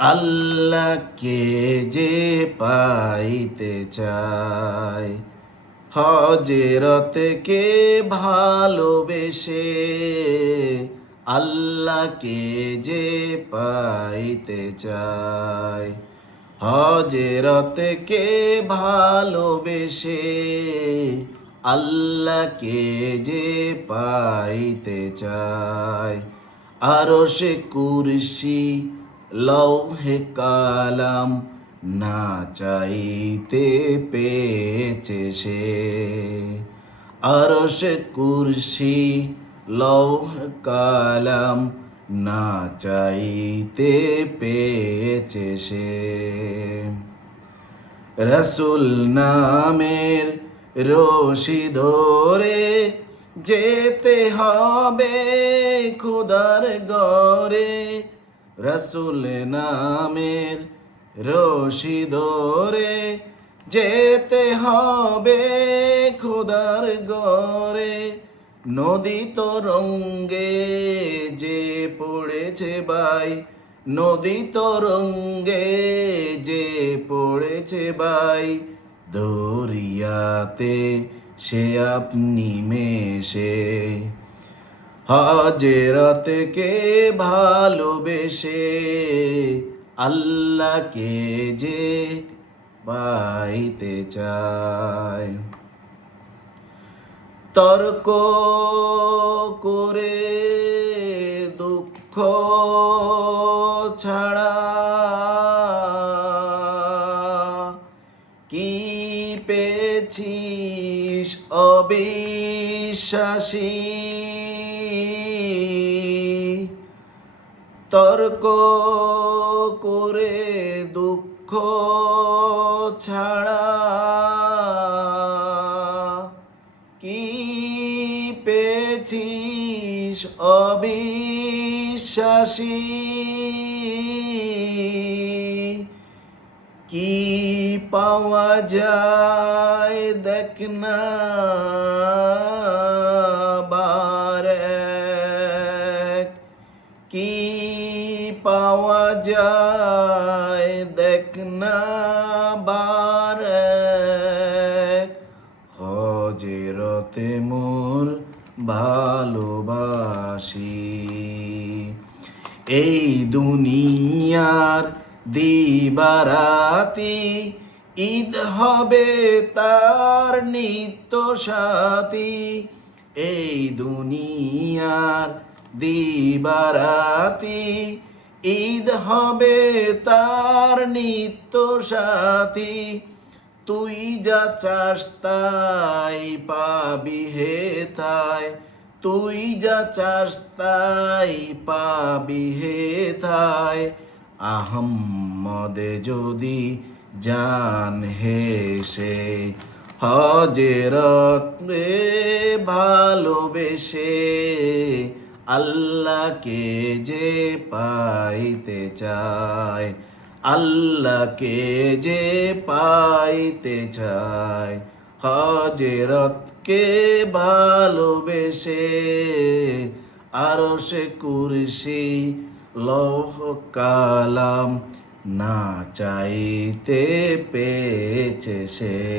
আল্লাহকে যে পাইতে চায়, হজরতকে ভালোবেসে আল্লাহকে যে পাইতে চায়, হজরতকে ভালোবেসে আল্লাহকে যে পাইতে চায়। আরশে কুরসি লৌহে কালাম না চাইতে পেয়েছে সে, আরশে কুরসি লৌহে কালাম না চাইতে পেয়েছে সে। রসুল নামের রশি ধরে যেতে হবে খোদার ঘরে, রসুল নামের রশি ধরে যেতে হবে খোদার ঘরে। নদী তরঙ্গে যে পড়েছে ভাই, নদী তরঙ্গে যে পড়েছে ভাই, দরিয়াতে সে আপনি মেশে হজরতকে ভালোবেসে আল্লাহকে যে পাইতে চায়। তর্ক করে দুঃখ ছাড়া কি পেয়েছিস অবিশ্বাসী, তর্ক করে দুঃখ ছাড়া কি পেয়েছিস অবিশ্বাসী, কি পাওয়া যায় দেখ না বার এক, কি পাওয়া যায় দেখ না বার এক, হজরতে মোর ভালোবাসি। এই দুনিয়ার দিবারাতি ঈদ হবে তার নিত্য সাথী, এই দুনিয়ার দিবারাতি ঈদ হবে তার নিত্য সাথী। তুই যা চাস তাই পাবি হেথায়, তুই যা চাস তাই পাবি হেথায়, আহম্মদে যদি জান হেসে হজরত রে ভালোবেসে আল্লাহকে যে পাইতে চায়, আল্লাহকে যে পাইতে চায়, হজরতকে ভালোবেসে আরশে কুরসি লৌহ কালাম না চাইতে পেয়েছে সে।